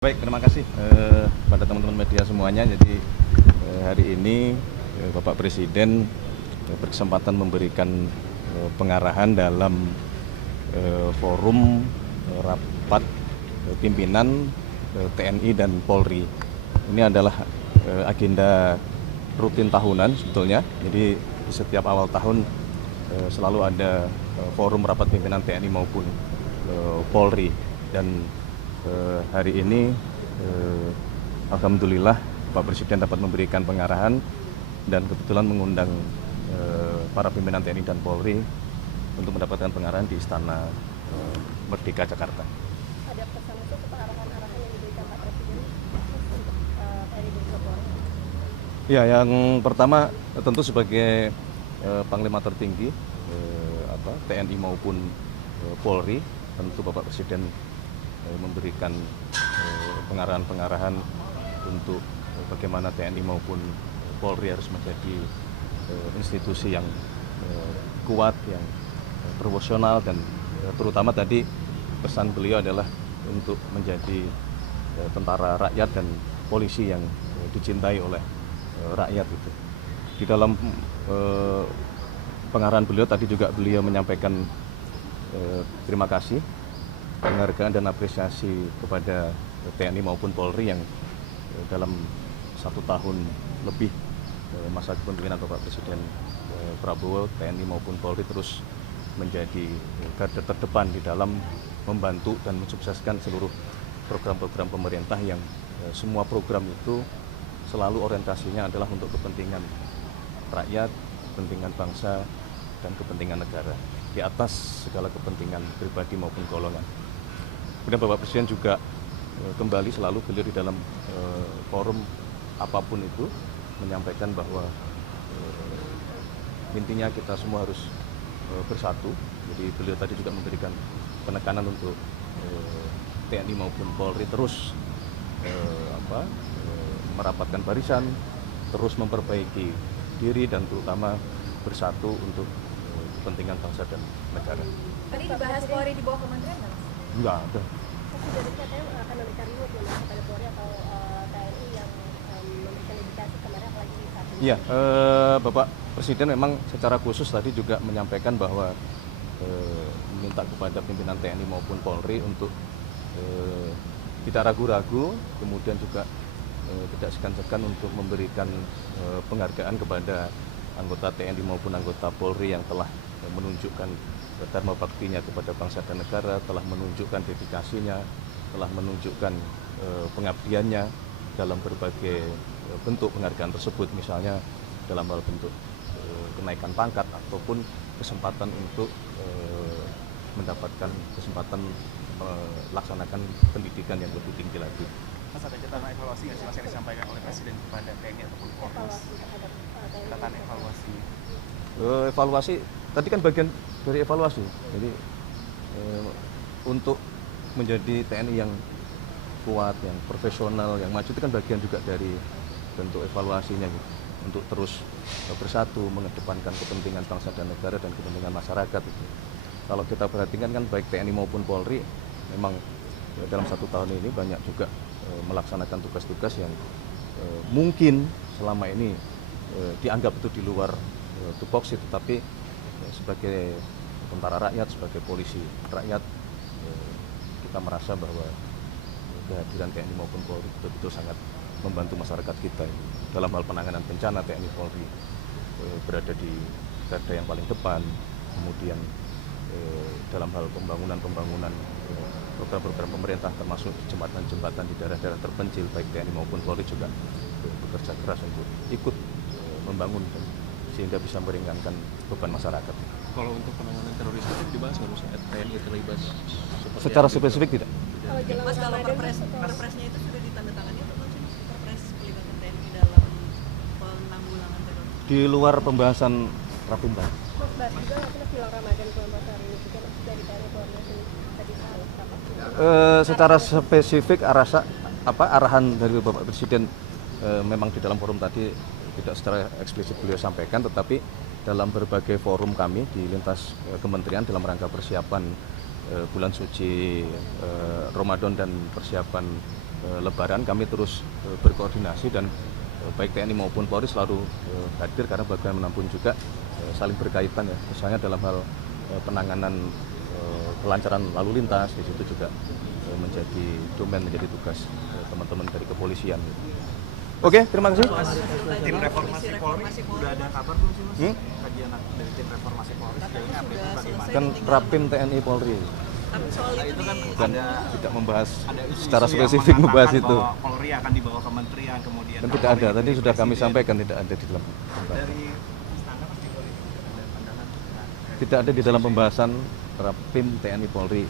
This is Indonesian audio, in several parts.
Baik, terima kasih pada teman-teman media semuanya. Jadi hari ini Bapak Presiden berkesempatan memberikan pengarahan dalam forum rapat pimpinan TNI dan Polri. Ini adalah agenda rutin tahunan sebetulnya. Jadi di setiap awal tahun selalu ada forum rapat pimpinan TNI maupun Polri. Dan hari ini alhamdulillah Pak Presiden dapat memberikan pengarahan dan kebetulan mengundang para pimpinan TNI dan Polri untuk mendapatkan pengarahan di Istana Merdeka Jakarta. Ada pesan khusus atau arahan-arahan yang diberikan Pak Presiden untuk TNI dan Polri? Ya, yang pertama tentu sebagai Panglima tertinggi TNI maupun Polri, tentu Bapak Presiden memberikan pengarahan-pengarahan untuk bagaimana TNI maupun Polri harus menjadi institusi yang kuat, yang profesional, dan terutama tadi pesan beliau adalah untuk menjadi tentara rakyat dan polisi yang dicintai oleh rakyat itu. Di dalam pengarahan beliau tadi juga beliau menyampaikan terima kasih, penghargaan dan apresiasi kepada TNI maupun Polri yang dalam 1 tahun lebih masa kepemimpinan Bapak Presiden Prabowo, TNI maupun Polri terus menjadi garda terdepan di dalam membantu dan mensukseskan seluruh program-program pemerintah yang semua program itu selalu orientasinya adalah untuk kepentingan rakyat, kepentingan bangsa, dan kepentingan negara di atas segala kepentingan pribadi maupun golongan. Kemudian Bapak Presiden juga kembali selalu beliau di dalam forum apapun itu menyampaikan bahwa intinya kita semua harus bersatu. Jadi beliau tadi juga memberikan penekanan untuk TNI maupun Polri terus merapatkan barisan, terus memperbaiki diri dan terutama bersatu untuk kepentingan bangsa dan negara. Tadi dibahas Polri di bawah kementerian nggak? Enggak ada. Tapi dari katanya akan memberikan reward kepada Polri atau TNI yang memberikan dedikasi kemarin apalagi saat ini. Iya, Bapak Presiden memang secara khusus tadi juga menyampaikan bahwa meminta kepada pimpinan TNI maupun Polri untuk tidak ragu-ragu, kemudian juga tidak segan-segan untuk memberikan penghargaan kepada anggota TNI maupun anggota Polri yang telah menunjukkan dharma baktinya kepada bangsa dan negara, telah menunjukkan dedikasinya, telah menunjukkan pengabdiannya dalam berbagai bentuk penghargaan tersebut, misalnya dalam hal bentuk kenaikan pangkat ataupun kesempatan untuk mendapatkan kesempatan melaksanakan pendidikan yang lebih tinggi lagi. Mas, ada catatan evaluasi nggak sih Mas yang disampaikan oleh Presiden kepada TNI ataupun Polri? Catatan evaluasi. Evaluasi tadi kan bagian dari evaluasi. Jadi untuk menjadi TNI yang kuat, yang profesional, yang maju itu kan bagian juga dari bentuk evaluasinya gitu. Untuk terus bersatu mengedepankan kepentingan bangsa dan negara dan kepentingan masyarakat gitu. Kalau kita perhatikan kan baik TNI maupun Polri memang dalam 1 tahun ini banyak juga melaksanakan tugas-tugas yang mungkin selama ini dianggap itu di luar tupoksi, tetapi sebagai tentara rakyat, sebagai polisi rakyat, kita merasa bahwa kehadiran TNI maupun Polri betul-betul sangat membantu masyarakat kita. Dalam hal penanganan bencana, TNI Polri berada di garda yang paling depan. Kemudian dalam hal pembangunan program-program pemerintah termasuk jembatan-jembatan di daerah-daerah terpencil, baik TNI maupun Polri juga bekerja keras untuk ikut membangun sehingga bisa meringankan beban masyarakat. Kalau untuk penanganan terorisme itu dibahas nggak Mas? TNI terlibat Secara spesifik tidak. Kalau jelang Mas, kalau Ramadan perpresnya itu sudah ditandatangani atau belum sih? Perpres pelibatan TNI dalam penanggulangan terorisme. Di luar pembahasan Rapimnas. Mas bahas juga nggak sih Mas jelang Ramadan bulan puasa hari ini juga Mas dari TNI Polri tadi saat Secara spesifik arahan dari Bapak Presiden memang di dalam forum tadi tidak secara eksplisit beliau sampaikan, tetapi dalam berbagai forum kami di lintas kementerian dalam rangka persiapan bulan suci Ramadan dan persiapan Lebaran kami terus berkoordinasi dan baik TNI maupun Polri selalu hadir karena bagaimanapun juga saling berkaitan ya. Misalnya dalam hal penanganan kelancaran lalu lintas di situ juga menjadi domain, menjadi tugas teman-teman dari kepolisian. Oke, terima kasih. Tim reformasi Polri sudah ada kabar belum sih Mas? Kajian dari tim reformasi Polri sejauh ini update bagaimana? Kan Rapim TNI Polri. Tapi soal itu kan di Dan tidak membahas secara isu-isu spesifik yang membahas mengatakan itu. bahwa Polri akan dibawa kementerian kemudian. Dan tidak ada. Tadi sudah kami sampaikan tidak ada di dalam pembahasan. Dari istana Mas Polri ada pandangan. Tidak ada di dalam pembahasan Rapim TNI Polri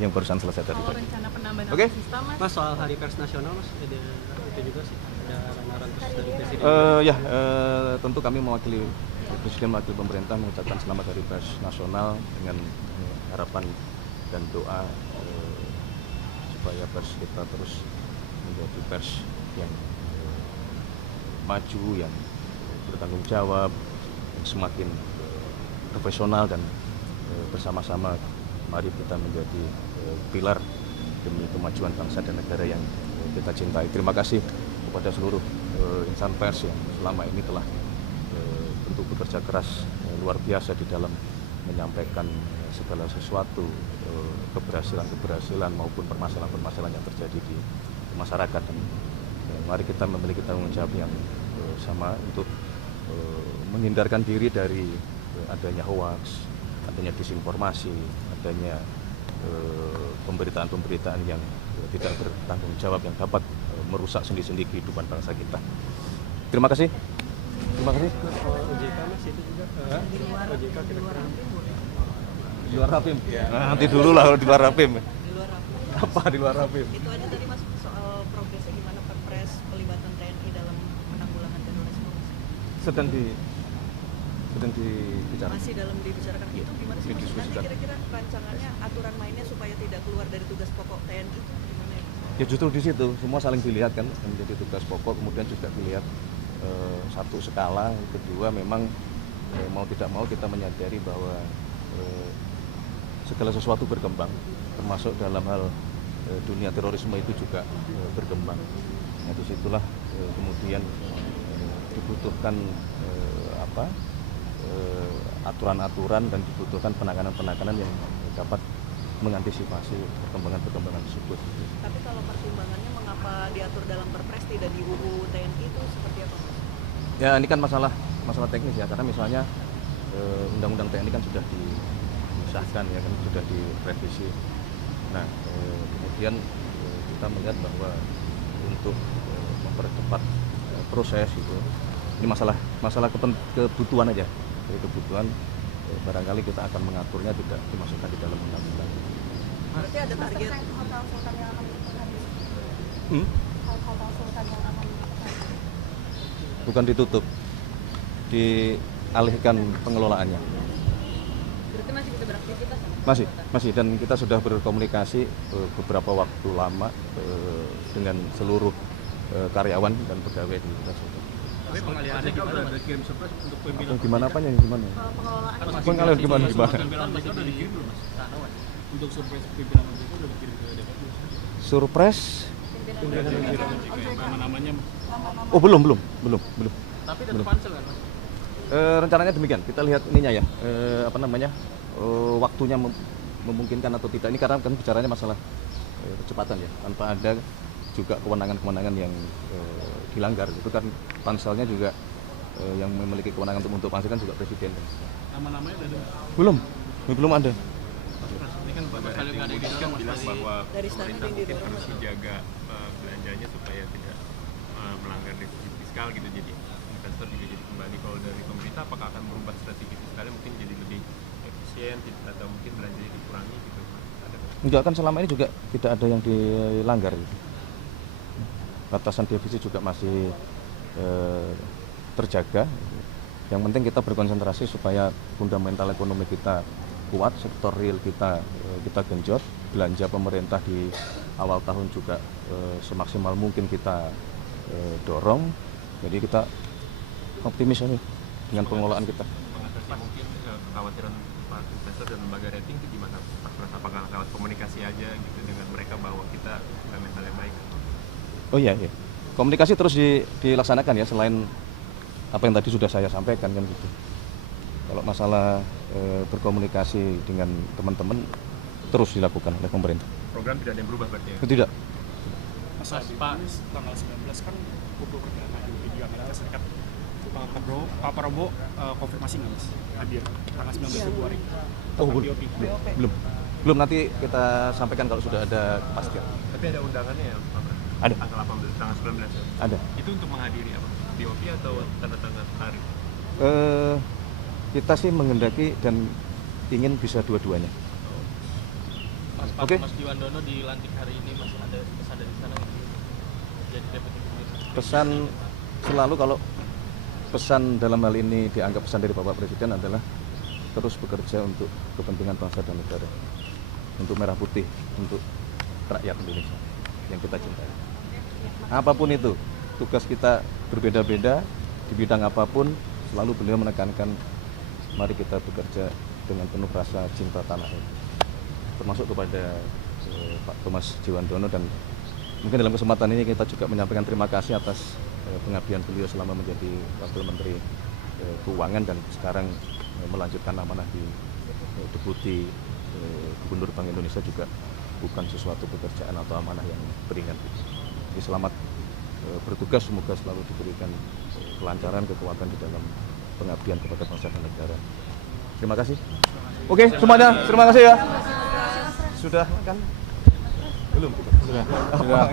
yang barusan selesai tadi. Kalau rencana penambahan Oke. alutsista, Mas, Mas, soal Hari Pers Nasional, Mas, ada itu juga sih, ada arahan khusus dari Presiden. Tentu kami mewakili Presiden, mewakili pemerintah mengucapkan selamat Hari Pers Nasional dengan harapan dan doa supaya pers kita terus menjadi pers yang maju, yang bertanggung jawab, yang semakin profesional dan bersama-sama mari kita menjadi pilar demi kemajuan bangsa dan negara yang kita cintai. Terima kasih kepada seluruh insan pers yang selama ini telah tentu bekerja keras luar biasa di dalam menyampaikan segala sesuatu, keberhasilan maupun permasalahan-permasalahan yang terjadi di masyarakat. Dan mari kita memiliki tanggung jawab yang sama untuk menghindarkan diri dari adanya hoaks, adanya disinformasi, adanya pemberitaan-pemberitaan yang tidak bertanggung jawab yang dapat merusak sendi-sendi kehidupan bangsa kita. Terima kasih. Terima kasih. OJK, Mas, itu juga OJK kira-kira Di luar Rapim? Nah, nanti dulu lah kalau di luar Rapim. di luar rapi. Apa di luar Rapim? Itu aja tadi Mas soal progresnya gimana Perpres pelibatan TNI dalam penanggulangan terorisme. Sedang dibicarakan. Masih dalam dibicarakan itu gimana sih Mas? Nanti Didiskusikan. kira-kira rancangannya aturan mainnya supaya tidak keluar dari tugas pokok TNI itu gimana ya Mas? Ya justru di situ semua saling dilihat kan, menjadi tugas pokok, kemudian juga dilihat satu skala, kedua memang mau tidak mau kita menyadari bahwa segala sesuatu berkembang, termasuk dalam hal dunia terorisme itu juga berkembang. Nah, disitulah kemudian dibutuhkan aturan-aturan dan dibutuhkan penanganan-penanganan yang dapat mengantisipasi perkembangan-perkembangan tersebut. Tapi kalau pertimbangannya mengapa diatur dalam Perpres tidak di UU TNI itu seperti apa Mas? Ya ini kan masalah teknis ya, karena misalnya undang-undang TNI kan sudah disahkan ya kan, sudah direvisi. Nah kemudian kita melihat bahwa untuk mempercepat proses itu, ini masalah kebutuhan aja. Dari kebutuhan barangkali kita akan mengaturnya tidak dimasukkan di dalam undang-undang. Berarti ada target Hotel Sultan yang akan ditutup habis. Hmm? Hotel Sultan yang akan ditutup habis. Bukan ditutup, dialihkan pengelolaannya. berarti masih bisa beraktivitas? Masih dan kita sudah berkomunikasi beberapa waktu lama dengan seluruh karyawan dan pegawai di Hotel Sultan. Tapi pengalihannya gimana, Mas? Kirim surprise untuk pimpinan. Gimana apanya? Gimana? pengelolaan Pengalihan gimana? Pimpinan OJK udah dikirim belum, Mas? Untuk surprise pimpinan OJK udah dikirim ke DPR belum? Surprise? Nama-namanya Oh belum. tapi tetap pansel kan, Mas? Rencananya demikian. Kita lihat ininya ya, waktunya memungkinkan atau tidak. Ini karena kan bicaranya masalah kecepatan ya, tanpa ada juga kewenangan-kewenangan yang dilanggar. Itu kan panselnya juga yang memiliki kewenangan untuk membentuk pansel kan juga presiden. Nama-namanya udah ada. Belum ada. Ini kan bapak kali nggak ada di dalam, Mas. bilang bahwa dari istana pemerintah yang mungkin didorong. harus dijaga belanjanya supaya tidak melanggar defisit fiskal gitu, jadi investor juga jadi kembali. Kalau dari pemerintah apakah akan berubah strategi fiskalnya mungkin jadi lebih efisien atau mungkin belanjanya dikurangi gitu? Ada nggak? Enggak, kan selama ini juga tidak ada yang dilanggar. Batasan defisit juga masih terjaga. Yang penting kita berkonsentrasi supaya fundamental ekonomi kita kuat, sektor real kita genjot, belanja pemerintah di awal tahun juga semaksimal mungkin kita dorong. Jadi kita optimis ini dengan pengelolaan kita. Mengatasi mungkin kekhawatiran para investor dan lembaga rating itu gimana Pak Pras? Apakah lewat komunikasi aja gitu dengan mereka bahwa kita fundamental yang baik? Oh iya, iya. Komunikasi terus dilaksanakan ya, selain apa yang tadi sudah saya sampaikan kan gitu. Kalau masalah berkomunikasi dengan teman-teman terus dilakukan oleh pemerintah. Program tidak ada yang berubah berarti ya? Tidak. Mas Pak, tanggal 19 kan kumpul perdana di Amerika Serikat. Pak Prabowo konfirmasi nggak Mas hadir tanggal 19 Februari? Oh, belum, nanti kita sampaikan kalau sudah ada kepastian. Tapi ada undangannya ya Pak? Ada. Tanggal 18, tanggal 19 ya? Ada. Itu untuk menghadiri apa? BOP atau tanda tangan hari? Kita sih menghendaki dan ingin bisa dua-duanya. Oke. Mas Jiwandono dilantik hari ini, Mas, ada pesan dari sana gitu. Jadi deputi komisaris. Pesan selalu, kalau pesan dalam hal ini dianggap pesan dari Bapak Presiden adalah terus bekerja untuk kepentingan bangsa dan negara, untuk merah putih, untuk rakyat Indonesia yang kita cintai. Apapun itu, tugas kita berbeda-beda di bidang apapun, selalu beliau menekankan mari kita bekerja dengan penuh rasa cinta tanah air, termasuk kepada Pak Thomas Jiwandono. Dan mungkin dalam kesempatan ini kita juga menyampaikan terima kasih atas pengabdian beliau selama menjadi Wakil Menteri Keuangan dan sekarang melanjutkan amanah di Deputi Gubernur Bank Indonesia, juga bukan sesuatu pekerjaan atau amanah yang ringan. Jadi selamat bertugas, semoga selalu diberikan kelancaran, kekuatan di dalam pengabdian kepada bangsa dan negara. Terima kasih. Oke, semuanya terima kasih ya. Sudah kan? Belum. Sudah.